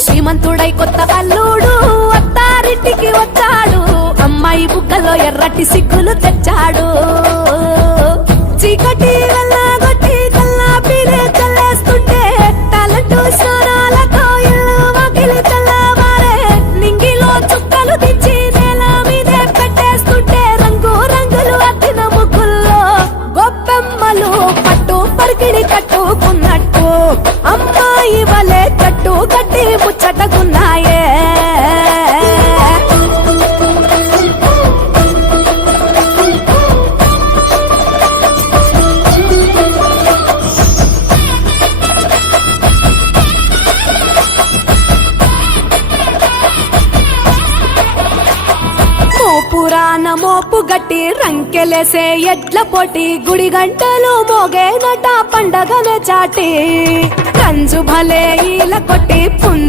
శ్రీమంతుడై కొత్త అల్లుడు అత్తారింటికి వచ్చాడు, అమ్మాయి బుగ్గలో ఎర్రటి సిగ్గులు తెచ్చాడు. చీకటి వెళ్ళగొట్టి కల్లాపిరే చల్లేస్తుంటే టాలెంట్ స్వరాలతో ఇల్లు వాకిలి తెల్లవారే, నింగిలో చుక్కలు దించి నేల మీదే పెట్టేస్తుంటే రంగు రంగులు అద్దిన ముగ్గుల్లో గొప్పెమ్మలు పట్టు పరికిణి కట్టుకున్నట్టు అమ్మాయి వలే కట్టు కట్టి ముచ్చటకున్నాయే. పురాణ మోపు గట్టి రంకెలేసే ఎడ్ల పోటీ, గుడి గంటలు మోగేనట పండగనే చాటి, కంజు భలే ఈల కొట్టి పుంజు